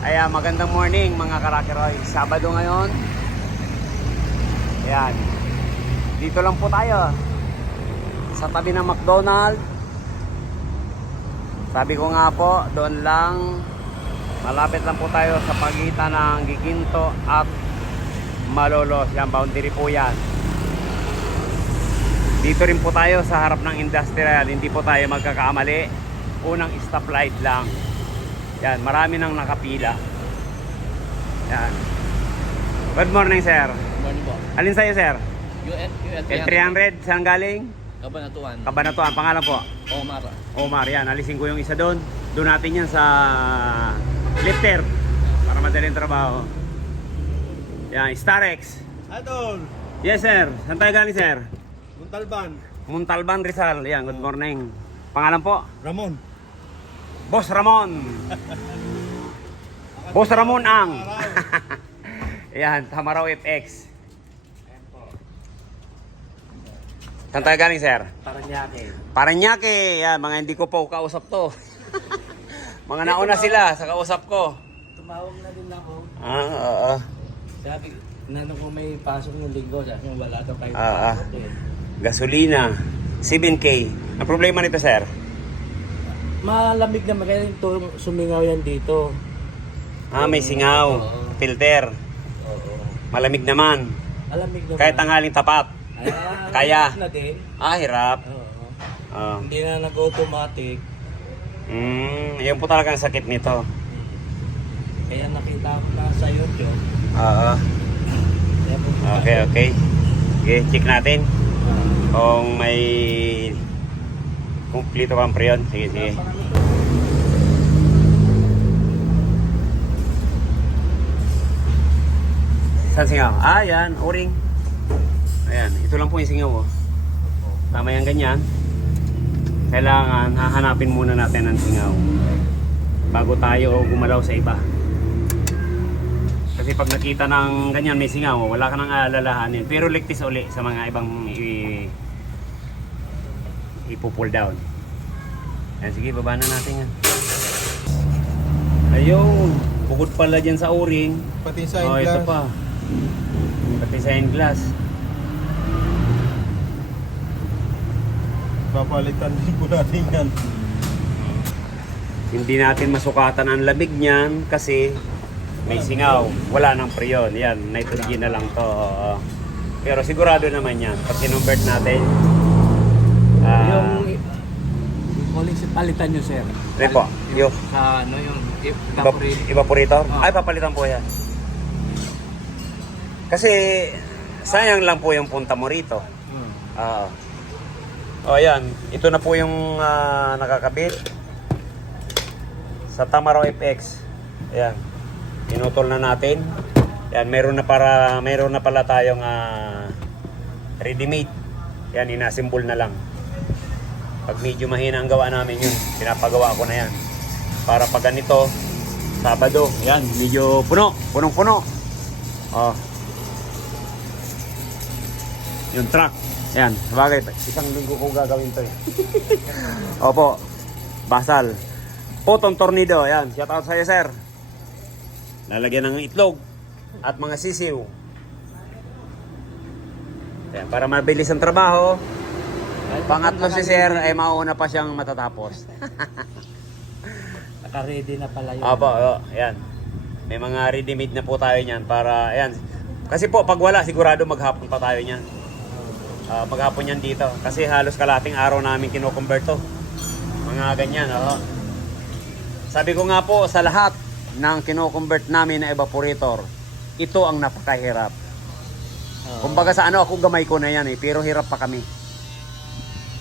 Ayan, magandang morning mga Karakeroy. Sabado ngayon. Ayan. Dito lang po tayo. Sa tabi ng McDonald's. Sabi ko nga po, doon lang. Malapit lang po tayo sa pagitan ng Giginto at Malolos. Yan, boundary po yan. Dito rin po tayo sa harap ng industrial. Hindi po tayo magkakamali. Unang stoplight lang. Yan, marami nang nakapila. Yan. Good morning, sir. Good morning po. Alin sa'yo, sir? L300. L300, saan galing? Kabanatuan. Kabanatuan, pangalan po? Omar. Omar, yan. Alisin ko yung isa doon. Doon natin yan sa lifter. Para madaling trabaho. Yan, Starex. Idol, Yes, sir. Saan tayo galing, sir? Muntalban, Muntalban, Rizal. Yan, good morning. Pangalan po? Ramon. Boss Ramon. Boss Ramon ang. Yan, Tamaraw FX. Saan tayo galing, sir? Paranaque. Paranaque. Yan, mga hindi ko po kausap to. Mga nauna sila sa kausap ko. Tumawag na din ako. Oo. Sabi, nano ko may pasok ng linggo. Sabi ko, wala ka pa yung Ah, ah. pasok eh. Gasolina. 7K. Ang problema nito, sir? Malamig na magaling to, sumingaw yan dito. Ah, may singaw. Oo. Filter. Oo. Malamig naman. Alamig na. Kahit tanghaling tapat. Kaya. Na din. Ah, hirap. Oo. Ah. Hindi na nag-automatic. Yun po talagang sakit nito. Kaya nakita ko na sa YouTube. Oo. Kaya pumunta Okay, ako. okay. Okay, check natin Ah. kung may kumplito kang preyon. Sige, sige. Saan singaw? Ah, yan. O-ring. Ayan. Ito lang po yung singaw. Oh. Tama yan ganyan. Kailangan hahanapin muna natin ang singaw bago tayo gumalaw sa iba. Kasi pag nakita ng ganyan may singaw, wala ka nang alalahanin. Pero ligtis uli sa mga ibang ipo-pull down. Ayan, sige, baba na natin yan. Ayun, bukod pala dyan sa o-ring. Pati sa Oh, ito pa. Pati sa end glass. Papalitan din po natin yan. Hindi natin masukatan ang lamig niyan kasi may singaw. Wala nang preyon. Yan, nitrogen na lang to. Oo. Pero sigurado naman yan. Pag kinonvert natin, Yung palitan nyo, sir. rin po, yung Sa ano yung evaporator. Oh. Ay, papalitan po yan. Kasi sayang lang po yung punta mo rito. Oo. O yan, ito na po yung nakakabit sa Tamaraw FX. Ayan, pinutol na natin. Yan, meron na pala tayong ready-made. Yan, inasimbol na lang. Pag medyo mahina ang gawa namin yun, pinapagawa ko na yan. Para pag ganito, Sabado, yan, medyo punong-puno. Oh. Yung truck. Yan, sabagay, isang linggo ko gagawin to eh. Opo, basal. Potong tornado, yan, shout out sa'yo, sir. Lalagyan ng itlog at mga sisiw. Yan, para mabilis ang trabaho. Pangatlo si sir ay mauna pa siyang matatapos. Naka-ready na pala yun. Opo, yan. May mga ready-made na po tayo niyan para, yan. Kasi po, pag wala, sigurado maghapon pa tayo niyan. Maghapon yan dito. Kasi halos kalating araw namin kino-convert to. Mga ganyan, Sabi ko nga po, sa lahat ng kino-convert namin na evaporator, ito ang napakahirap. Kumbaga sa ano, ako gamay ko na yan pero hirap pa kami.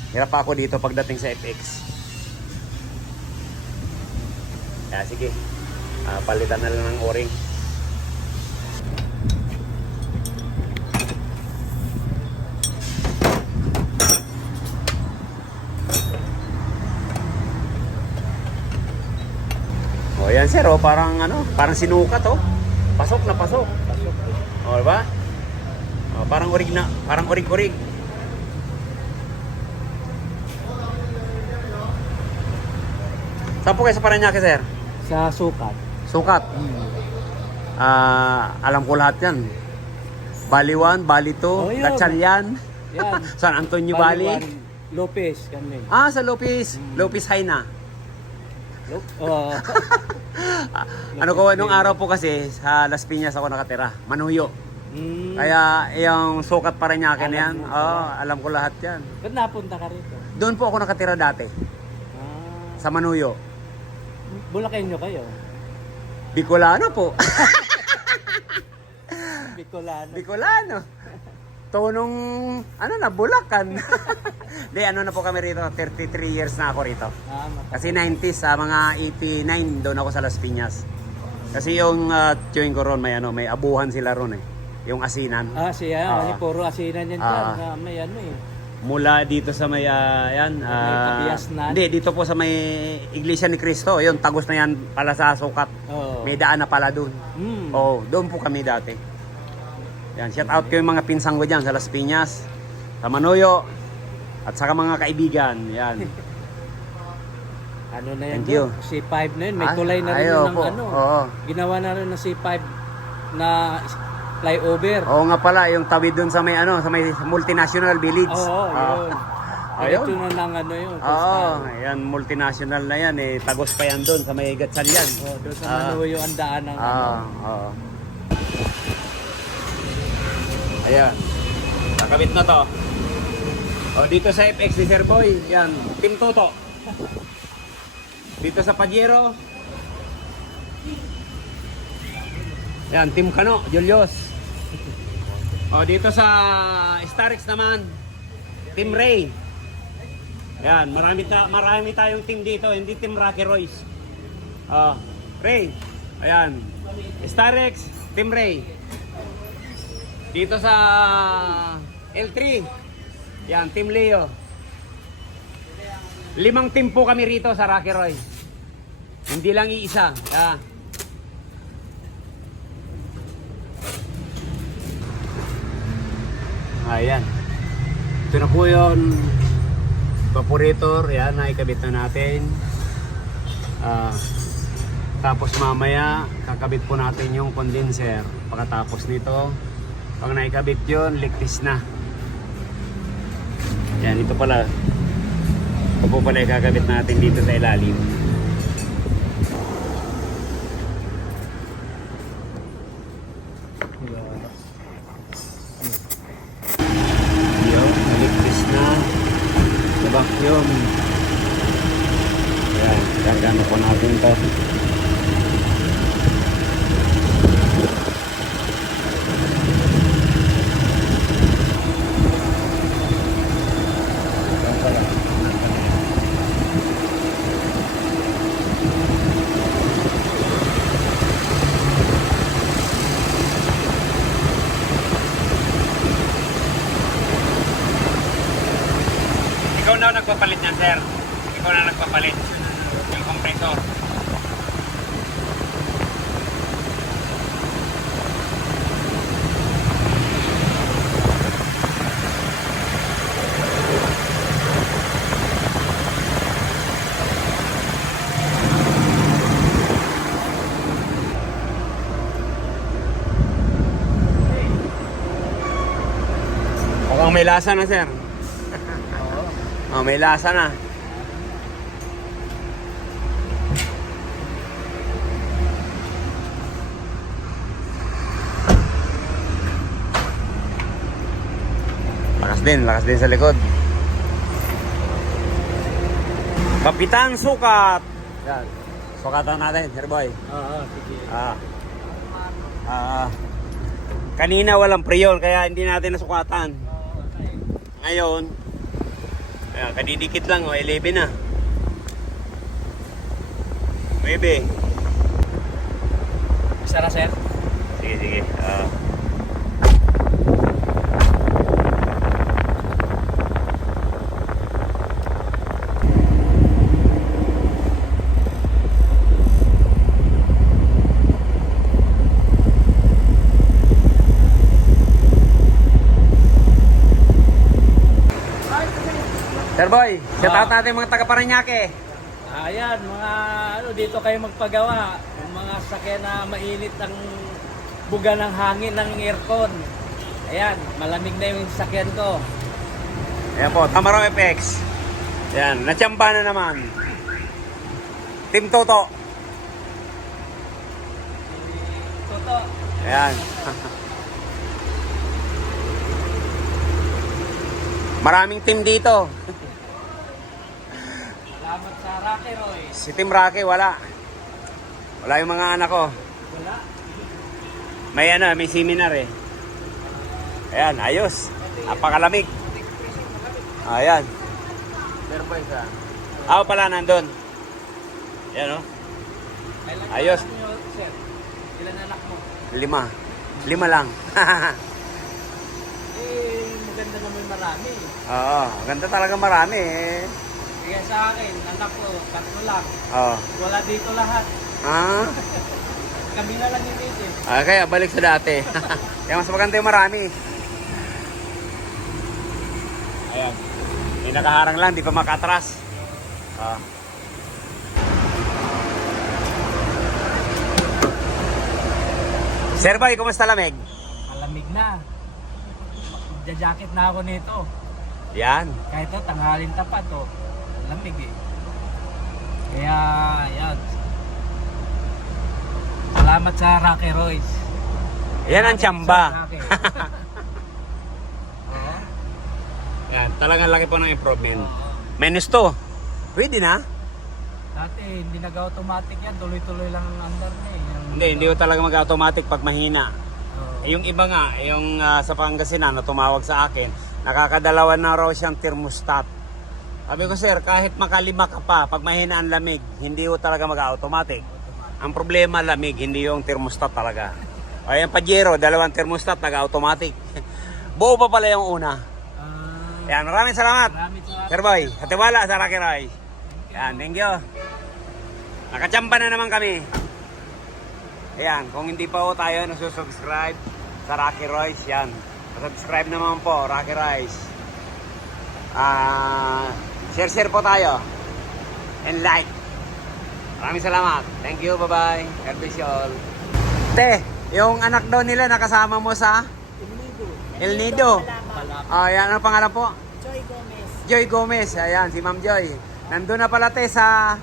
Hirap pa ako dito pagdating sa FX. Kaya sige, palitan na lang ng o-ring. O yan sir, parang parang sinukat Pasok na pasok. O diba? O, parang orig-orig. Saan po kayo sa Paranaque, sir? Sa sukat. Sukat. Alam ko lahat yan. Bali 1, Bali 2, Oh, yun. Gatchalian, Yan. San Antonio Bali. Lopez kami. Sa Lopez. Lopez High na. Oh. Ano ko, nung araw po kasi sa Las Piñas ako nakatira. Manuyo. Kaya yung Sukat Parañaque na yan, Alam mo pala. alam ko lahat yan. Ba't napunta ka rito? Doon po ako nakatira dati, sa Manuyo. Bulakenyo kayo. Bicolano po. Bicolano. Bicolano. Tonong, Bulacan. Di, na po kami rito, 33 years na ako rito. Kasi 90s, sa mga 89, doon ako sa Las Piñas. Kasi yung chewing ko ron, may abuhan sila ron eh. Yung asinan. Siya, puro asinan yan dyan. May Mula dito sa may, May Kabiasnan. Hindi, dito po sa may Iglesia ni Cristo. Yun, tagos na yan pala sa Sukat. Oh. May daan na pala doon. Doon po kami dati. Yan, shout out ko yung mga pinsang ko dyan sa Las Piñas, sa Manoyo, at saka mga kaibigan. Yan. Ano na yan? Thank you. C5 na yun. May tulay na rin yun ng Oo. Ginawa na rin ng C5 na flyover. Oo nga pala, yung tawid doon sa may multinational village. Oo, yun. Ayun. Ito na ng yun. Yan, multinational na yan eh. Tagos pa yan doon sa may Gatchalian. Doon sa Manuyo ang daan ng Oo. Ayan. Nakabit na to. Dito sa FX ni Sir Boy, yan, Team Toto. Dito sa Pajero, yan, Team Kano, Julius. Dito sa Starix naman, Team Ray. Yan, marami tayong team dito, hindi Team Rocky Royce. Ray, ayan, Starix, Team Ray. Dito sa L3, yan, Team Leo. 5 team po kami rito sa Rocky Roy. Hindi lang iisa. Ayan. Ito na po yun. Evaporator. Yan, naikabit na natin. Tapos mamaya, kakabit po natin yung condenser. Pagkatapos nito, pag naikabit yun, ligtis na. Yan, ito pala. Ito po pala ikakabit natin dito sa ilalim. Yun, ligtis na. Sa vacuum. Yan, gagano po natin ito. Ikaw na nagpapalit niyan, sir. Ikaw na nagpapalit. Yung compressor. Mukhang may lasa na, sir. May lasa na. Lakas din sa likod. Kapitan Sukat. Yan. Sukatan natin, Sir Boy. Sige. Kanina walang preyon kaya hindi natin nasukatan. Ngayon, kadidikit lang, 11 na. 9. Isa na, sir? Sige. Sir Boy, shout out natin mga taga Parañaque. Ayan, dito kayo magpagawa. Yung mga sasakyan na mainit ang buga ng hangin ng aircon. Ayan, malamig na yung sasakyan ko. Ayan po, Tamaraw FX. Ayan, natsyamba na naman. Team Toto. Toto. Ayan. Maraming team dito. Salamat sa Rocky Roy. Si Team Rocky, wala. Wala yung mga anak ko. Wala. May seminar eh. Ayan, ayos. Napakalamig. Ayan. Meron pa isa. Ako pala nandun. Ayan o. Ayos. Sir, ilan anak mo? 5. 5 lang. Eh, maganda naman marami. Oo, ganda talaga marami eh. Kaya sa akin, anak ko, 3 lang. Oo. Wala dito lahat. Ah, Kami na lang yung native. kaya balik sa dati. Kaya mas maganda yung marami. Ayan. May nakaharang lang, di pa makatras. Ah. Sir Boy, kumusta lamig? Malamig na. Jacket na ako nito. Yan. Kahit ito, tanghalin tapat to. Lamig eh. Kaya, yan. Salamat sa Rocky Royce. Yan ang tsamba. Rocky. Oo. Yan, talagang laki po ng improvement. Oo. Minus 2. Pwede na. Dati, hindi nag-automatic yan. Tuloy-tuloy lang ang under niya eh. Hindi ko talaga mag-automatic pag mahina. Oo. Yung iba nga, yung sa Pangasinan na tumawag sa akin, nakakadalawa na raw siyang thermostat. Sabi ko, sir, kahit makalima ka pa, pag mahina ang lamig, hindi ko talaga mag-automatic. Ang problema, lamig, hindi yung thermostat talaga. O yung Pajero, 2 thermostat, nag-automatic. Buo pa pala yung una. Yan, maraming salamat. Maraming salamat. Sir Boy, hatiwala sa Rocky Rice. Yan, thank you. Nakachamba na naman kami. Ayan, kung hindi pa po tayo nasusubscribe sa Rocky Rice, yan. Subscribe naman po, Rocky Rice. Share po tayo. And like. Maraming salamat. Thank you, bye-bye. God bless you all. Te, yung anak daw nila nakasama mo sa El Nido. Ayan, ano pangalan po? Joy Gomez. Joy Gomez. Ayan, si Ma'am Joy. Nandun na pala te sa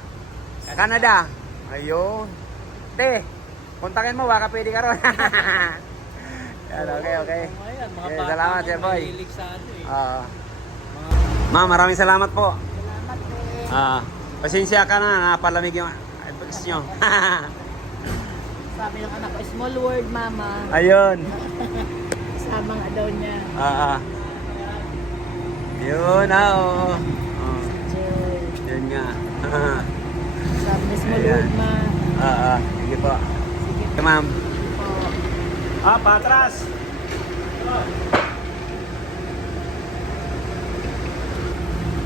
Canada. Ayun. Te, kontakin mo, baka pwede ka ron. Yan, okay. Ayan, mga Okay, bata salamat, mo, Sir Boy. mahilig sa ano eh. Ma'am, maraming salamat po. Salamat din. Pasensya ka na, napalamig yung advice nyo. Sabi ng anak ko, small world mama. Ayun. Kasama nga daw niya. Yun, oo. Joy. Yun nga. Sabi niya, small Ayan. world ma. Sige po. Sige Okay, ma'am. po. Patras.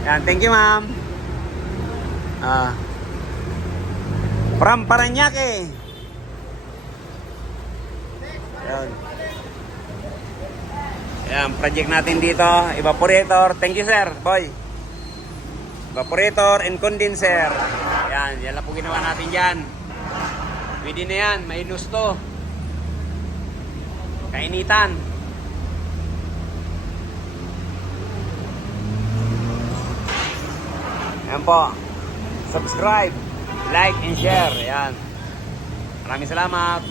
Yan, thank you, ma'am. From Paranaque. Yan. Yan, project natin dito, evaporator. Thank you, sir, boy. Evaporator and condenser. Yan lang po ginawa natin dyan. Pwede na yan, mainus to. Kainitan. Yan po. Subscribe, like, and share. Yan. Maraming salamat.